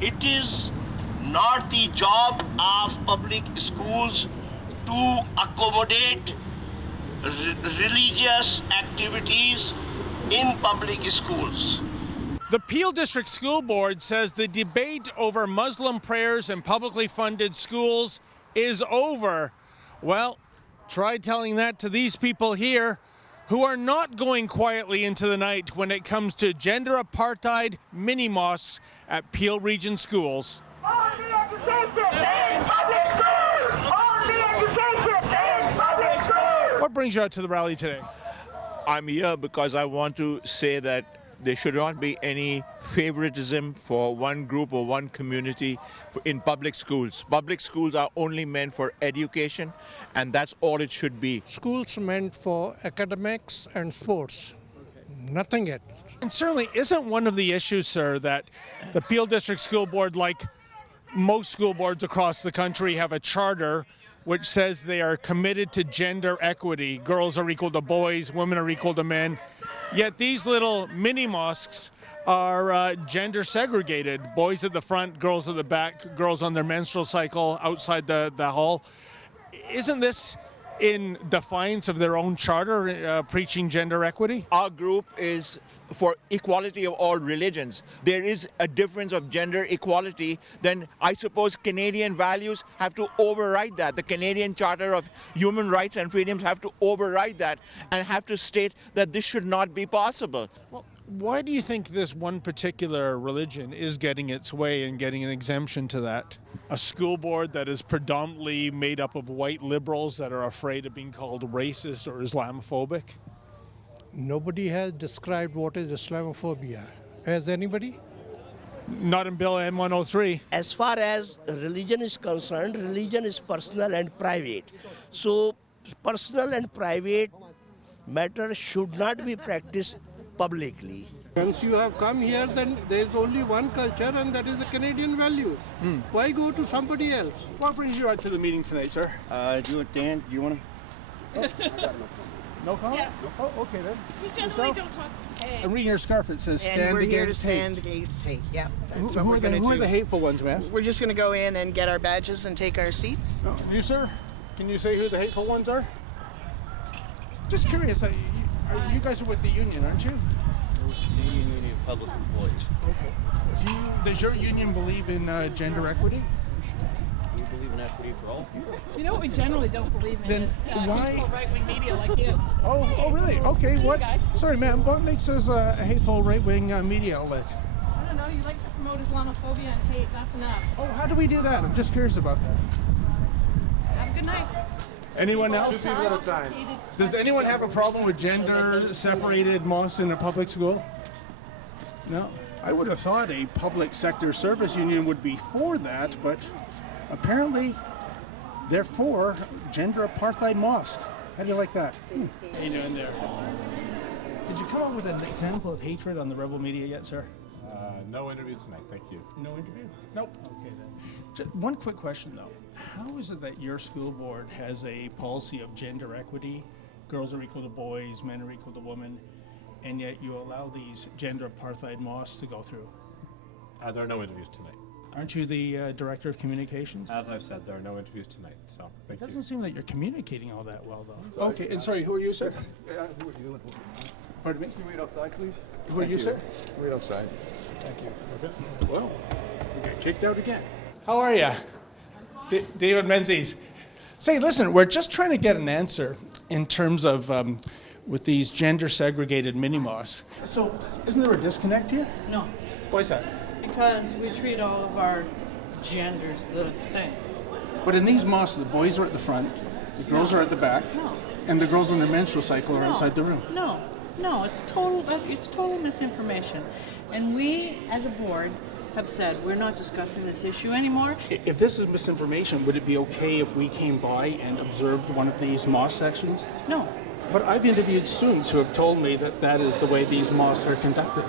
It is not the job of public schools to accommodate religious activities in public schools. The Peel District School Board says the debate over Muslim prayers in publicly funded schools is over. Well, try telling that to these people here who are not going quietly into the night when it comes to gender apartheid mini mosques at Peel Region schools. Only education in public schools! Only education in public schools! What brings you out to the rally today? I'm here because I want to say that there should not be any favoritism for one group or one community in public schools. Public schools are only meant for education, and that's all it should be. Schools meant for academics and sports, nothing else. And certainly isn't one of the issues, sir, that the Peel District School Board, like most school boards across the country, have a charter which says they are committed to gender equity. Girls are equal to boys, women are equal to men. Yet these little mini mosques are gender segregated. Boys at the front, girls at the back, girls on their menstrual cycle outside the hall. Isn't this in defiance of their own charter preaching gender equity? Our group is for equality of all religions. There is a difference of gender equality, then I suppose Canadian values have to override that. The Canadian Charter of Human Rights and Freedoms have to override that and have to state that this should not be possible. Well, why do you think this one particular religion is getting its way and getting an exemption to that? A school board that is predominantly made up of white liberals that are afraid of being called racist or Islamophobic? Nobody has described what is Islamophobia. Has anybody? Not in Bill M103. As far as religion is concerned, religion is personal and private. So personal and private matters should not be practiced publicly. Once you have come here, then there is only one culture, and that is the Canadian values. Why go to somebody else? What brings you out to the meeting tonight, sir? Dan, do you want to? No comment? Yeah. Oh, okay then. We generally Yourself? don't talk. Hey. I'm reading your scarf. It says And stand we're here to against stand hate. against hate. Yeah, that's Who, what who we're are the, going to who do. are the hateful ones, man? We're just going to go in and get our badges and take our seats. No, you, sir? Can you say who the hateful ones are? Just curious. You guys are with the union, aren't you? The Union of Public Employees. Okay. Does your union believe in gender equity? We believe in equity for all people. You know what we generally don't believe in Then is why- hateful right-wing media like you. Oh, really? Okay. What? guys. Sorry, ma'am. What makes us a hateful right-wing media outlet? I don't know, you like to promote Islamophobia and hate, that's enough. Oh, how do we do that? I'm just curious about that. Have a good night. Anyone else? Does anyone have a problem with gender-separated mosques in a public school? No. I would have thought a public sector service union would be for that, but apparently they're for gender apartheid mosques. How do you like that? How you doing there? Did you come up with an example of hatred on the Rebel media yet, sir? No interview tonight, thank you. No interview? Nope. Okay then. Just one quick question though. How is it that your school board has a policy of gender equity? Girls are equal to boys, men are equal to women, and yet you allow these gender apartheid mosques to go through? There are no interviews tonight. Aren't you the director of communications? As I've said, there are no interviews tonight, so thank It you. doesn't seem that you're communicating all that well though. Okay, and sorry, who are you, sir? Who are you? Pardon me? Can you wait outside, please? Who are you, sir? Wait outside. Thank you. Well, we get kicked out again. How are you? David Menzies. Say, listen, we're just trying to get an answer in terms of with these gender segregated mini mosques. So, isn't there a disconnect here? No, Why is that? because we treat all of our genders the same. But in these mosques, the boys are at the front, the girls are at the back, No. and the girls on their menstrual cycle are No. outside the room. No, it's total misinformation. And we, as a board, have said we're not discussing this issue anymore. If this is misinformation, would it be okay if we came by and observed one of these mosque sections? No, But I've interviewed students who have told me that that is the way these mosques are conducted.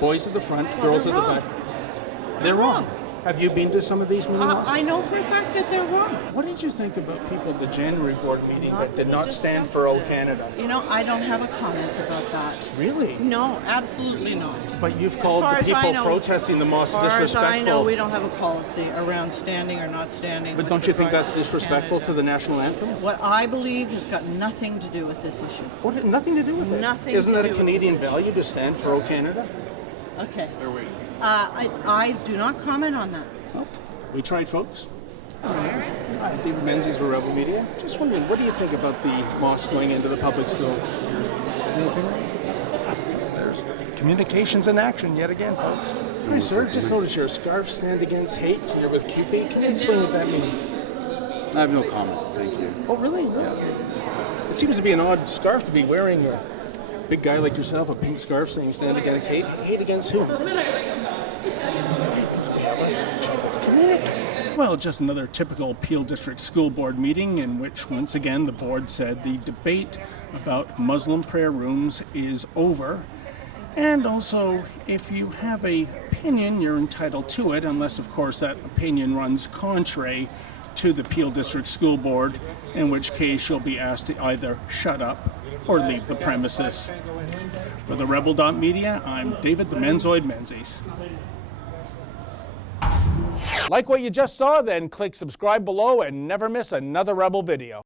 Boys at the front, girls at the they're back. They're wrong. Have you been to some of these mini mosques? I know for a fact that they're wrong. What did you think about people at the January board meeting Not that did gonna not stand discuss for O this. Canada? You know, I don't have a comment about that. Really? No, absolutely not. But you've As called far the as I people know- protesting the mosque As far as I know, disrespectful. we don't have a policy around standing or not standing. But with don't you think regard that's to disrespectful to Canada. the national anthem? What I believe has got nothing to do with this issue. What, nothing to do with it. Nothing Isn't to that a do with Canadian value to stand for O Canada? Okay. I do not comment on that. Well, we tried, folks. Hi, David Menzies for Rebel Media. Just wondering, what do you think about the mosque going into the public schools? There's communications in action yet again, folks. Hi, sir. Just noticed your scarf, Stand Against Hate, and you're with QP. Can you explain what that means? I have no comment, thank you. Oh, really? No. It seems to be an odd scarf to be wearing. A big guy like yourself, a pink scarf saying Stand Against Hate. Hate against whom? Well, just another typical Peel District School Board meeting in which, once again, the board said the debate about Muslim prayer rooms is over. And also, if you have an opinion, you're entitled to it, unless, of course, that opinion runs contrary to the Peel District School Board, in which case you'll be asked to either shut up or leave the premises. For the Rebel.media, I'm David the Menzoid Menzies. Like what you just saw? Then click subscribe below and never miss another Rebel video.